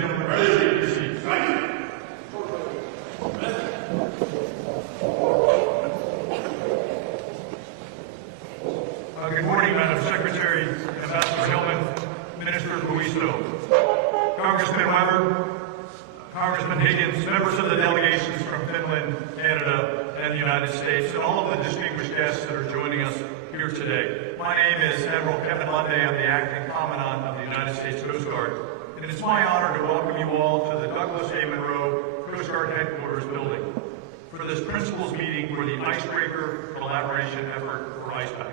gentlemen, please take your seats. Good morning, Madam Secretary, Ambassador Hillman, Minister Puisto, Congressman Weber, Congressman Higgins, members of the delegations from Finland, Canada, and the United States, and all of the distinguished guests that are joining us here today. My name is Admiral Kevin Lunday. I'm the Acting Commandant of the United States Coast Guard, and it's my honor to welcome you all to the Douglas A. Monroe Coast Guard Headquarters building for this principals meeting for the Icebreaker Collaboration Effort, or Pact.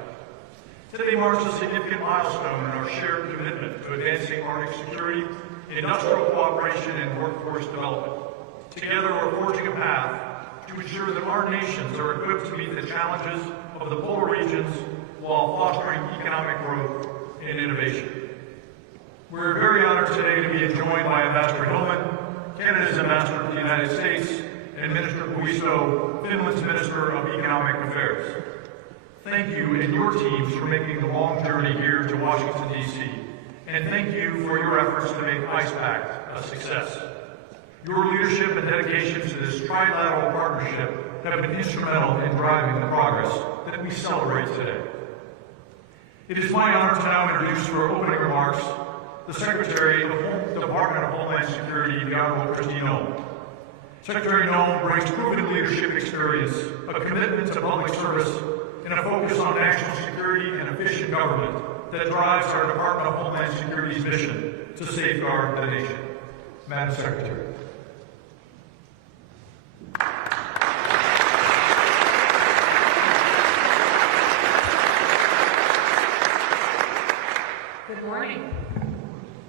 Today marks a significant milestone in our shared commitment to advancing Arctic security, industrial cooperation, and workforce development. Together, we're forging a path to ensure that our nations are equipped to meet the challenges of the polar regions while fostering economic growth and innovation. We're very honored today to be joined by Ambassador Hillman, Canada's Ambassador to the United States, and Minister Puisto, Finland's Minister of Economic Affairs. Thank you and your teams for making the long journey here to Washington, D.C., and thank you for your efforts to make Pact a success. Your leadership and dedication to this trilateral partnership have been instrumental in driving the progress that we celebrate today. It is my honor to now introduce for opening remarks the Secretary of the Department of Homeland Security, the Honorable Kristi Noem. Secretary Noem brings proven leadership experience, a commitment to public service, and a focus on national security and efficient government that drives our Department of Homeland Security's mission to safeguard the nation. Madam Secretary. Good morning.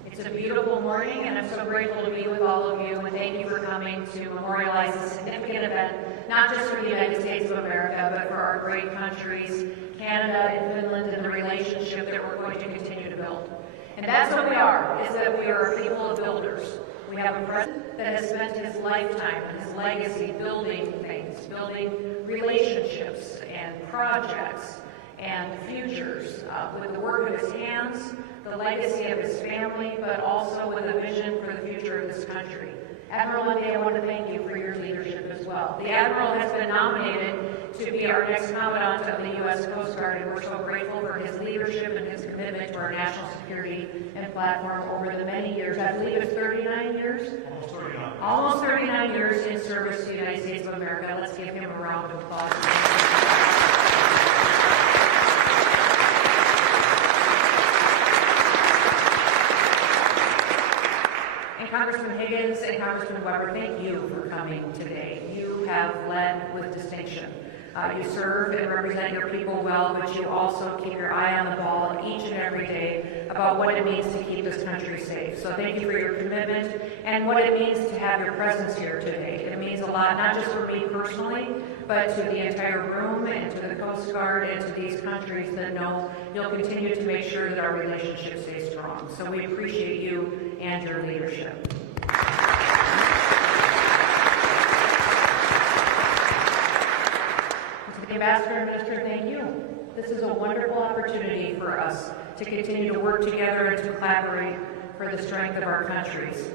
It's a beautiful morning, and I'm so grateful to be with all of you, and thank you for coming to memorialize a significant event, not just for the United States of America, but for our great countries, Canada and Finland, and the relationship that we're going to continue to build. And that's what we are, is that we are a people of builders. We have a president that has spent his lifetime and his legacy building things, building relationships and projects and futures with the work of his hands, the legacy of his family, but also with a vision for the future of this country. Admiral Lunday, I want to thank you for your leadership as well. The Admiral has been nominated to be our next Commandant of the U.S. Coast Guard, and we're so grateful for his leadership and his commitment to our national security and platform over the many years. I believe it's 39 years? Almost 39. Almost 39 years in service to the United States of America. Let's give him a round of applause. Congressman Higgins and Congressman Weber, thank you for coming today. You have led with distinction. You serve and represent your people well, but you also keep your eye on the ball each and every day about what it means to keep this country safe. So thank you for your commitment and what it means to have your presence here today. It means a lot, not just for me personally, but to the entire room and to the Coast Guard and to these countries that know you'll continue to make sure that our relationship stays strong. So we appreciate you and your leadership. To the Ambassador and Minister, thank you. This is a wonderful opportunity for us to continue to work together and to collaborate for the strength of our countries.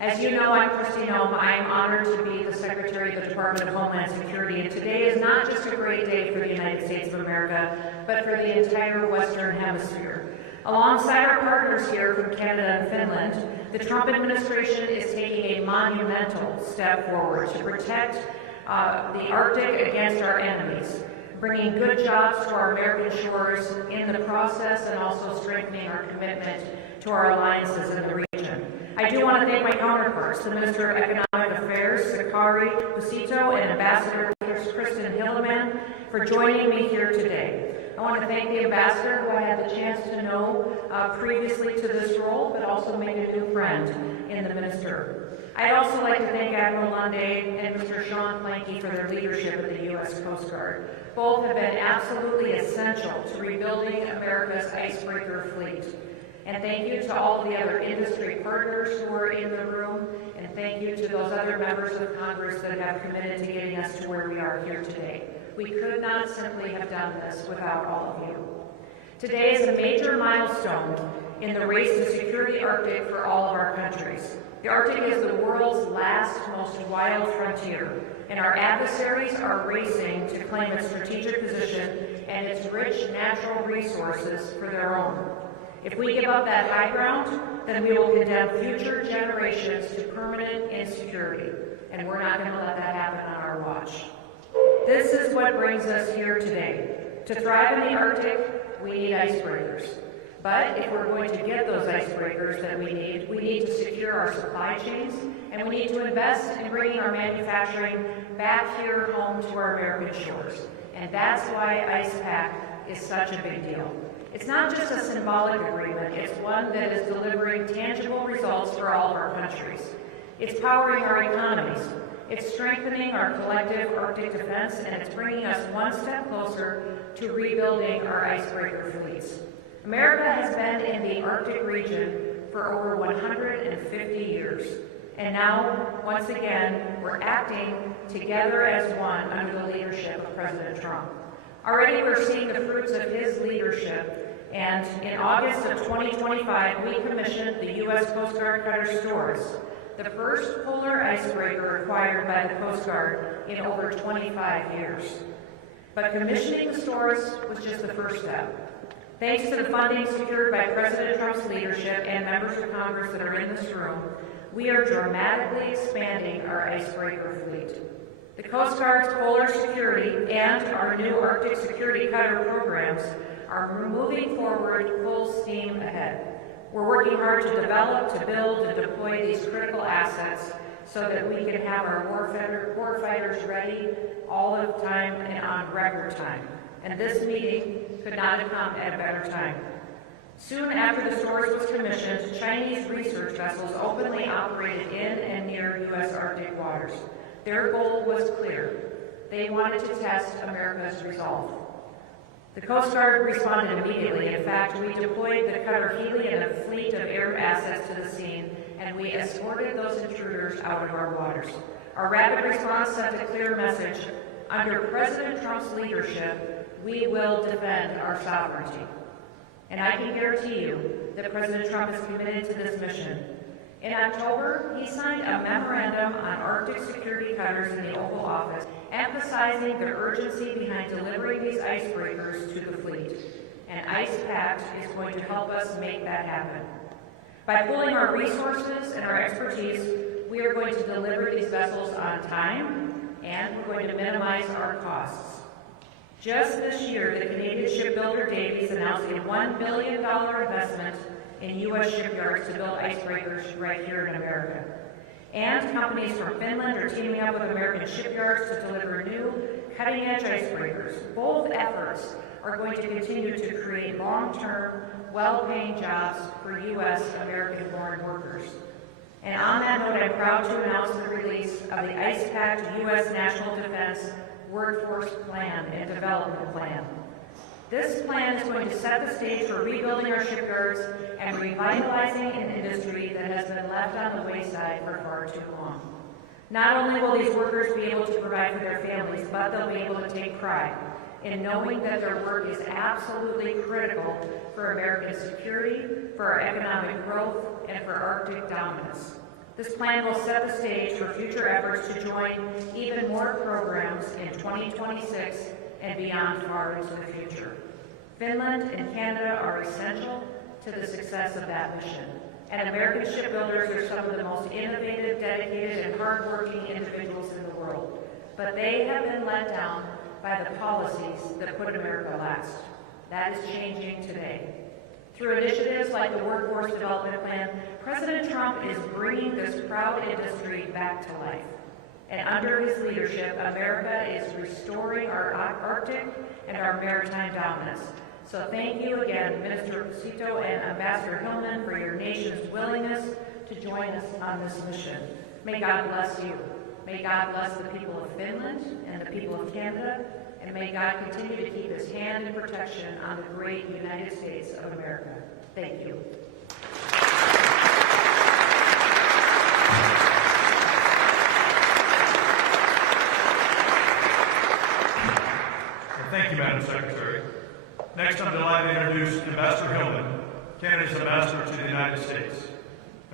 As you know, I'm Kristi Noem. I am honored to be the Secretary of the Department of Homeland Security, and today is not just a great day for the United States of America, but for the entire Western Hemisphere. Alongside our partners here from Canada and Finland, the Trump administration is taking a monumental step forward to protect the Arctic against our enemies, bringing good jobs to our American shores in the process, and also strengthening our commitment to our alliances in the region. I do want to thank my counterparts, the Minister of Economic Affairs, Sakari, Puisto, and Ambassador Kristi Hillman, for joining me here today. I want to thank the Ambassador, who I had the chance to know previously to this role, but also made a new friend in the Minister. I'd also like to thank Admiral Lunday and Mr. Sean Planky for their leadership of the U.S. Coast Guard. Both have been absolutely essential to rebuilding America's icebreaker fleet. And thank you to all the other industry partners who are in the room, and thank you to those other members of Congress that have committed to getting us to where we are here today. We could not simply have done this without all of you. Today is a major milestone in the race to secure the Arctic for all of our countries. The Arctic is the world's last, most wild frontier, and our adversaries are racing to claim its strategic position and its rich natural resources for their own. If we give up that high ground, then we will condemn future generations to permanent insecurity, and we're not going to let that happen on our watch. This is what brings us here today. To thrive in the Arctic, we need icebreakers. But if we're going to get those icebreakers that we need to secure our supply chains, and we need to invest in bringing our manufacturing back here home to our American shores. And that's why IcePact is such a big deal. It's not just a symbolic agreement, it's one that is delivering tangible results for all of our countries. It's powering our economies. It's strengthening our collective Arctic defense, and it's bringing us one step closer to rebuilding our icebreaker fleets. America has been in the Arctic region for over 150 years. And now, once again, we're acting together as one under the leadership of President Trump. Already we're seeing the fruits of his leadership, and in August of 2025, we commissioned the U.S. Coast Guard cutter Stores, the first polar icebreaker acquired by the Coast Guard in over 25 years. But commissioning the Stores was just the first step. Thanks to the funding secured by President Trump's leadership and members of Congress that are in this room, we are dramatically expanding our icebreaker fleet. The Coast Guard's polar security and our new Arctic security cutter programs are moving forward full steam ahead. We're working hard to develop, to build, and deploy these critical assets so that we can have our warfighters ready all the time and on record time. And this meeting could not have come at a better time. Soon after the Stores was commissioned, Chinese research vessels openly operated in and near U.S. Arctic waters. Their goal was clear. They wanted to test America's resolve. The Coast Guard responded immediately. In fact, we deployed the cutter Healy and a fleet of air assets to the scene, and we escorted those intruders out of our waters. Our rapid response sent a clear message. Under President Trump's leadership, we will defend our sovereignty. And I can guarantee you that President Trump is committed to this mission. In October, he signed a memorandum on Arctic security cutters in the Oval Office, emphasizing the urgency behind delivering these icebreakers to the fleet. And IcePact is going to help us make that happen. By pooling our resources and our expertise, we are going to deliver these vessels on time, and we're going to minimize our costs. Just this year, the Canadian shipbuilder Davies announced a $1 billion investment in U.S. shipyards to build icebreakers right here in America. And companies from Finland are teaming up with American shipyards to deliver new, cutting-edge icebreakers. Both efforts are going to continue to create long-term, well-paying jobs for U.S. American-born workers. And on that note, I'm proud to announce the release of the IcePact U.S. National Defense Workforce Plan and Development Plan. This plan is going to set the stage for rebuilding our shipyards and revitalizing an industry that has been left on the wayside for far too long. Not only will these workers be able to provide for their families, but they'll be able to take pride in knowing that their work is absolutely critical for American security, for our economic growth, and for Arctic dominance. This plan will set the stage for future efforts to join even more programs in 2026 and beyond far into the future. Finland and Canada are essential to the success of that mission. And American shipbuilders are some of the most innovative, dedicated, and hardworking individuals in the world. But they have been let down by the policies that put America last. That is changing today. Through initiatives like the Workforce Development Plan, President Trump is bringing this proud industry back to life. And under his leadership, America is restoring our Arctic and our maritime dominance. So thank you again, Minister Puisto and Ambassador Hillman, for your nation's willingness to join us on this mission. May God bless you. May God bless the people of Finland and the people of Canada, and may God continue to keep his hand and protection on the great United States of America. Thank you. Thank you, Madam Secretary. Next, I'm delighted to introduce Ambassador Hillman, Canada's ambassador to the United States.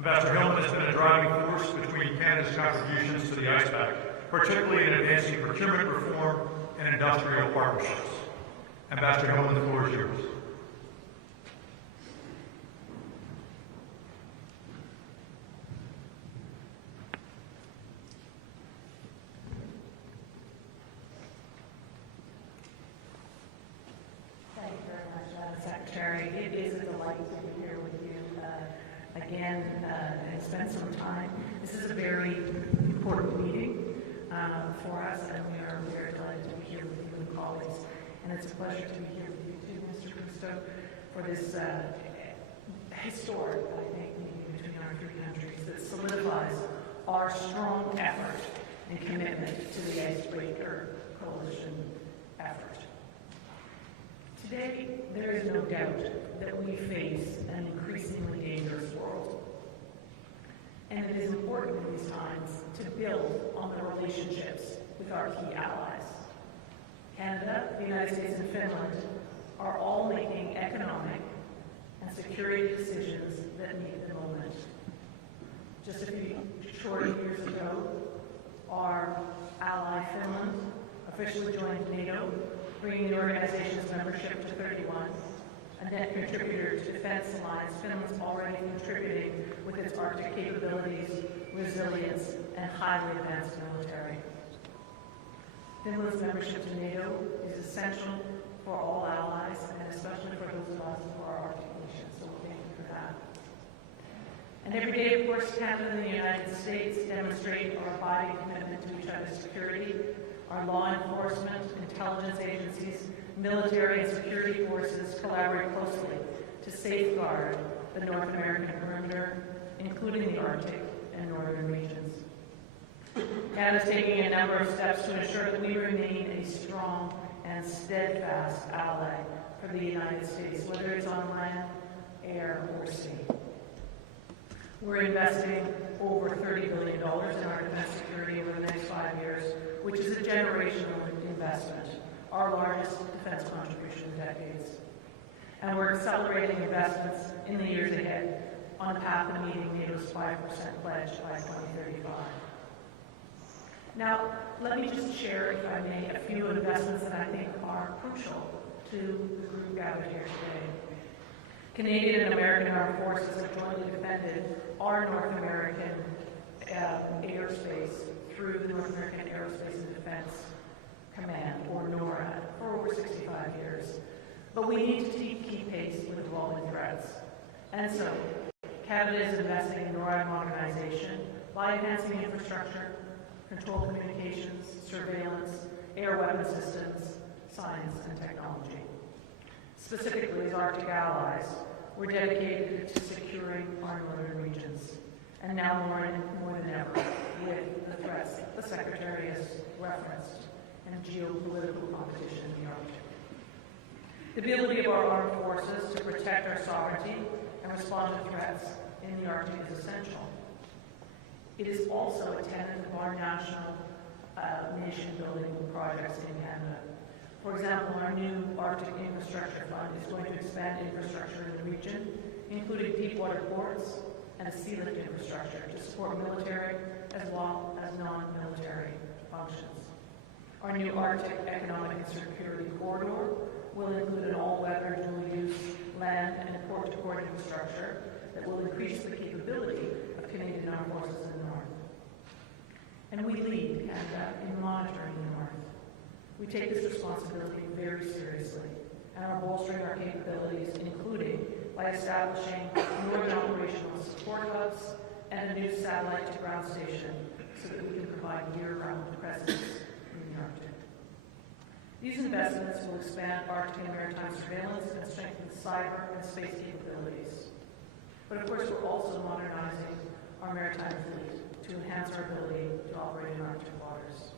Ambassador Hillman has been a driving force between Canada's contributions to the Ice Pact, particularly in advancing procurement reform and industrial partnerships. Ambassador Hillman, the floor is yours. Thank you very much, Madam Secretary. It is a delight to be here with you again and spend some time. This is a very important meeting for us, and we are very delighted to be here with you and colleagues. And it's a pleasure to be here with you too, Mr. Puisto, for this historic, I think, meeting between our three countries that solidifies our strong effort and commitment to the Icebreaker Coalition effort. Today, there is no doubt that we face an increasingly dangerous world. And it is important in these times to build on the relationships with our key allies. Canada, the United States, and Finland are all making economic and security decisions that meet the moment. Just a few short years ago, our ally Finland officially joined NATO, bringing the organization's membership to 31. A net contributor to Defense Alliance, Finland's already contributing with its Arctic capabilities, resilience, and highly advanced military. Finland's membership to NATO is essential for all allies, and especially for those of us who are Arctic nations, so thank you for that. And every day, of course, Canada and the United States demonstrate our abiding commitment to each other's security. Our law enforcement, intelligence agencies, military and security forces collaborate closely to safeguard the North American perimeter, including the Arctic and northern regions. Canada is taking a number of steps to ensure that we remain a strong and steadfast ally for the United States, whether it's on land, air, or sea. We're investing over $30 billion in our defense security over the next 5 years, which is a generational investment, our largest defense contribution in decades. And we're accelerating investments in the years ahead on the path of meeting NATO's 5% pledge by 2035. Now, let me just share, if I may, a few investments that I think are crucial to the group gathered here today. Canadian and American armed forces have jointly defended our North American airspace through the North American Aerospace and Defense Command, or NORAD, for over 65 years. But we need to keep pace with evolving threats. And so, Canada is investing in NORAD modernization by enhancing infrastructure, control communications, surveillance, air weapon systems, science, and technology. Specifically, as Arctic allies, we're dedicated to securing our northern regions, and now more than ever, with the threats the Secretary has referenced and geopolitical competition in the Arctic. The ability of our armed forces to protect our sovereignty and respond to threats in the Arctic is essential. It is also a tenet of our national nation-building projects in Canada. For example, our new Arctic Infrastructure Fund is going to expand infrastructure in the region, including deep-water ports and a sea lift infrastructure to support military as well as non-military functions. Our new Arctic Economic and Security Corridor will include an all-weather dual-use land and port-to-port infrastructure that will increase the capability of Canadian armed forces in the north. And we lead Canada in monitoring the north. We take this responsibility very seriously and are bolstering our capabilities, including by establishing northern operational support hubs and a new satellite-to-ground station so that we can provide year-round presence in the Arctic. These investments will expand Arctic and maritime surveillance and strengthen cyber and space capabilities. But of course, we're also modernizing our maritime fleet to enhance our ability to operate in Arctic waters.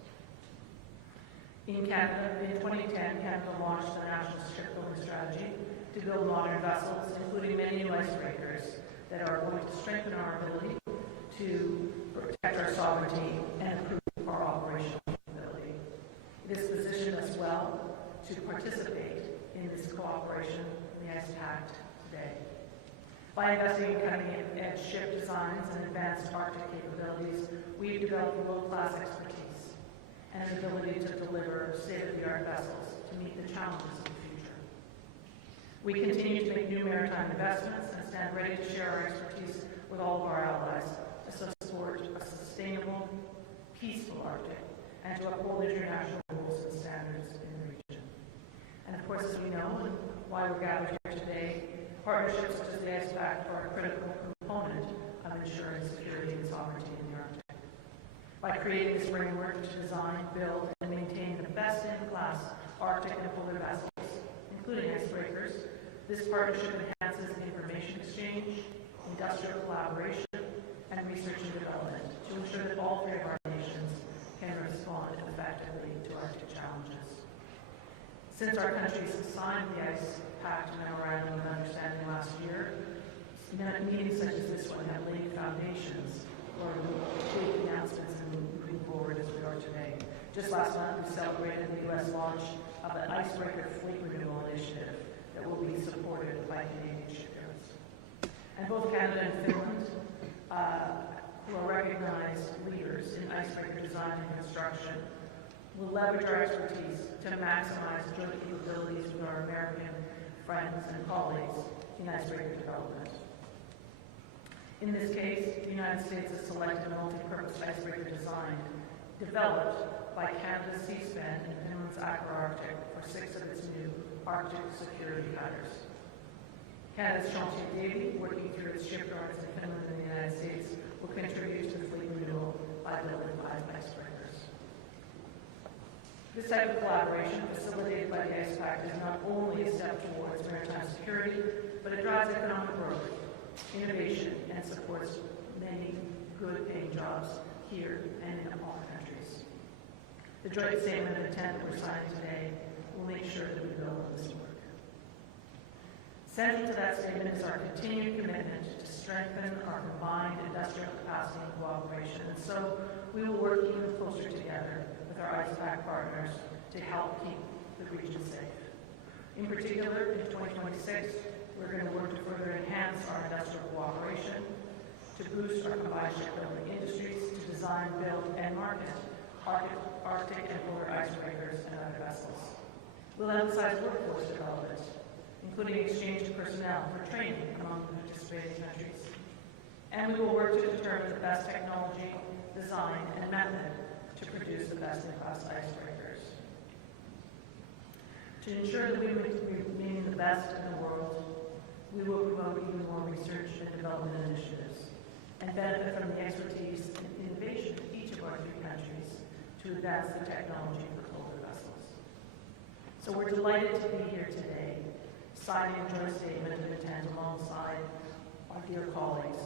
In Canada, in 2010, Canada launched the National Shipbuilding Strategy to build modern vessels, including many new icebreakers that are going to strengthen our ability to protect our sovereignty and improve our operational capability. It has positioned us well to participate in this cooperation in the Pact today. By investing in cutting-edge ship designs and advanced Arctic capabilities, we've developed world-class expertise and an ability to deliver state-of-the-art vessels to meet the challenges of the future. We continue to make new maritime investments and stand ready to share our expertise with all of our allies to support a sustainable, peaceful Arctic and to uphold international rules and standards in the region. And of course, as we know, and why we're gathered here today, partnerships such as the Pact are a critical component of ensuring security and sovereignty in the Arctic. By creating this framework to design, build, and maintain the best-in-class Arctic and polar vessels, including icebreakers, this partnership enhances information exchange, industrial collaboration, and research and development to ensure that all three of our nations can respond effectively to Arctic challenges. Since our countries signed the Pact Memorandum of Understanding last year, meetings such as this one have laid foundations for big announcements and moving forward as we are today. Just last month, we celebrated the U.S. launch of an Icebreaker Fleet Renewal Initiative that will be supported by Canadian shipyards. And both Canada and Finland, who are recognized leaders in icebreaker design and construction, will leverage our expertise to maximize joint capabilities with our American friends and colleagues in icebreaker development. In this case, the United States has selected a multi-purpose icebreaker design developed by Canada's Seaspan and Finland's Aqua-Arctic for 6 of its new Arctic security cutters. Canada's Chantier Davy, working through its shipyards in Finland and the United States, will contribute to the fleet renewal by building 5 icebreakers. This type of collaboration, facilitated by the Ice Pact, is not only a step towards maritime security, but it drives economic growth, innovation, and supports many good-paying jobs here and in all countries. The joint statement of intent that we're signing today will make sure that we build on this work. Central to that statement is our continued commitment to strengthen our combined industrial capacity and cooperation, and so we will work even closer together with our Ice Pact partners to help keep the region safe. In particular, in 2026, we're going to work to further enhance our industrial cooperation, to boost our combined shipbuilding industries, to design, build, and market Arctic and polar icebreakers and other vessels. We'll emphasize workforce development, including exchange of personnel for training among the participating countries. And we will work to determine the best technology, design, and method to produce the best-in-class icebreakers. To ensure that we remain the best in the world, we will promote even more research and development initiatives and benefit from the expertise and innovation of each of our 3 countries to advance the technology for polar vessels. So we're delighted to be here today, signing a joint statement of intent alongside our dear colleagues.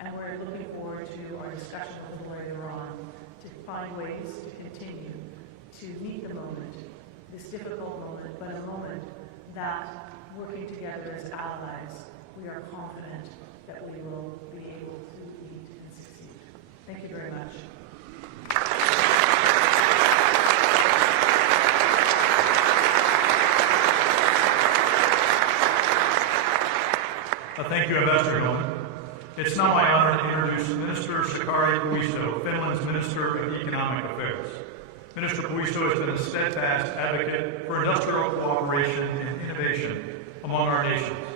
And we're looking forward to our discussion with them later on to find ways to continue to meet the moment, this difficult moment, but a moment that, working together as allies, we are confident that we will be able to lead and succeed. Thank you very much. Thank you, Ambassador Noem. It's now my honor to introduce Minister Sakari Puisto, Finland's Minister of Economic Affairs. Minister Puisto has been a steadfast advocate for industrial cooperation and innovation among our nations,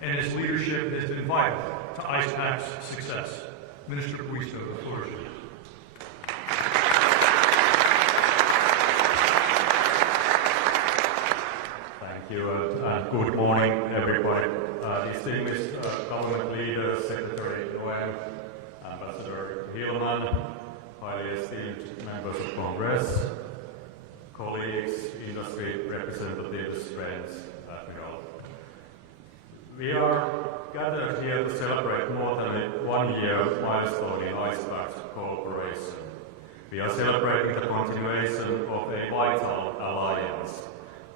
and his leadership has been vital to Ice Pact's success. Minister Puisto, the floor is yours. Thank you, and good morning, everybody. Distinguished government leaders, Secretary Noem, Ambassador Hillman, highly esteemed members of Congress, colleagues, industry representatives, friends, we are gathered here to celebrate more than a 1-year milestone in Ice Pact cooperation. We are celebrating the continuation of a vital alliance,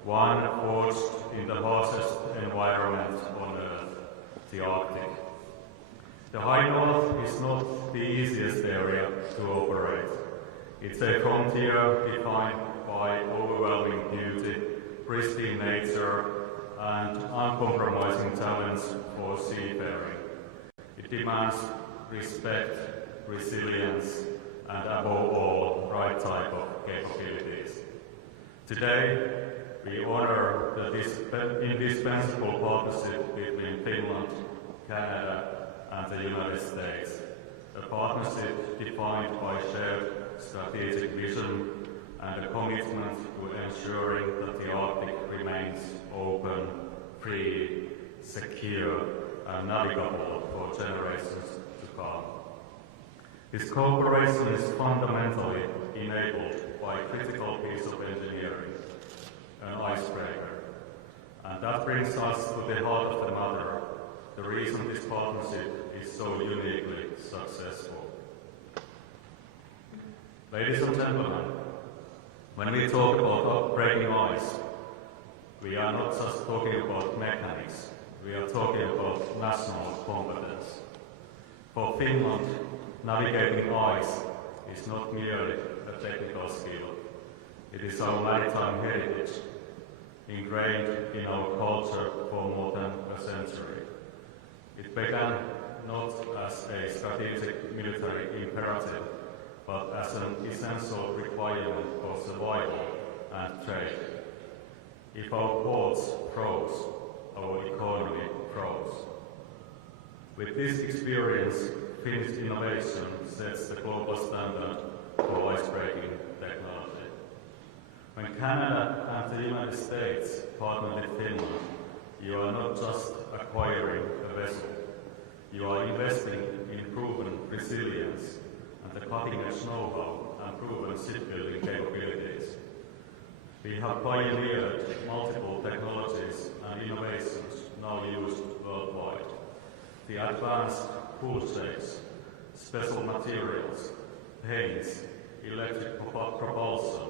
one forged in the harshest environment on Earth, the Arctic. The High North is not the easiest area to operate. It's a frontier defined by overwhelming beauty, pristine nature, and uncompromising challenge for seafaring. It demands respect, resilience, and above all, right type of capabilities. Today, we honor the indispensable partnership between Finland, Canada, and the United States. A partnership defined by shared strategic vision and a commitment to ensuring that the Arctic remains open, free, secure, and navigable for generations to come. This cooperation is fundamentally enabled by a critical piece of engineering, an icebreaker. And that brings us to the heart of the matter, the reason this partnership is so uniquely successful. Ladies and gentlemen, when we talk about breaking ice, we are not just talking about mechanics, we are talking about national competence. For Finland, navigating ice is not merely a technical skill. It is our maritime heritage, ingrained in our culture for more than a century. It began not as a strategic military imperative, but as an essential requirement for survival and trade. If our ports froze, our economy froze. With this experience, Finnish innovation sets the global standard for icebreaking technology. When Canada and the United States partner with Finland, you are not just acquiring a vessel, you are investing in proven resilience and the cutting-edge know-how and proven shipbuilding capabilities. We have pioneered multiple technologies and innovations now used worldwide. The advanced hull shapes, special materials, paints, electric propulsion,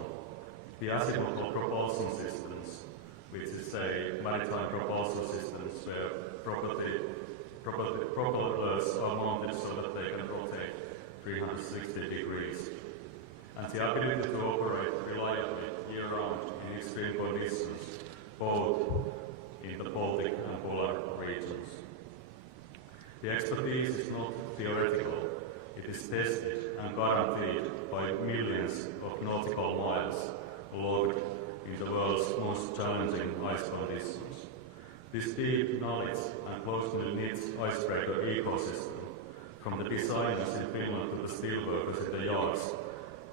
the azimuthal propulsion systems, which is a maritime propulsion systems where propellers are mounted so that they can rotate 360 degrees, and the ability to operate reliably year-round in extreme conditions, both in the Baltic and polar regions. The expertise is not theoretical, it is tested and guaranteed by millions of nautical miles logged in the world's most challenging ice conditions. This deep knowledge and closely knit icebreaker ecosystem, from the designers in Finland to the steelworkers in the yards,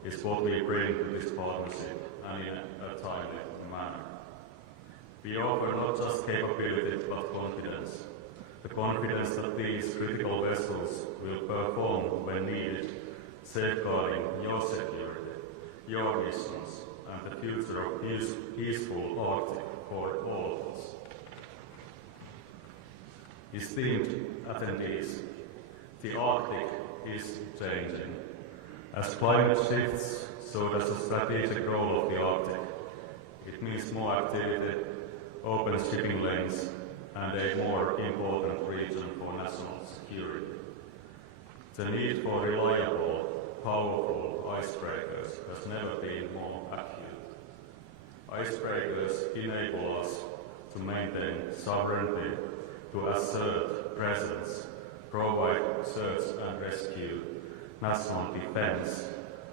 is what we bring to this partnership, and in a timely manner. We offer not just capability but confidence. The confidence that these critical vessels will perform when needed, safeguarding your security, your missions, and the future of peaceful Arctic for all of us. Esteemed attendees, the Arctic is changing. As climate shifts, so does the strategic role of the Arctic. It means more activity, open shipping lanes, and a more important region for national security. The need for reliable, powerful icebreakers has never been more acute. Icebreakers enable us to maintain sovereignty, to assert presence, provide search and rescue, national defense,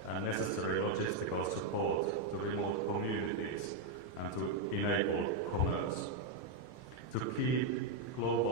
and necessary logistical support to remote communities and to enable commerce. To keep global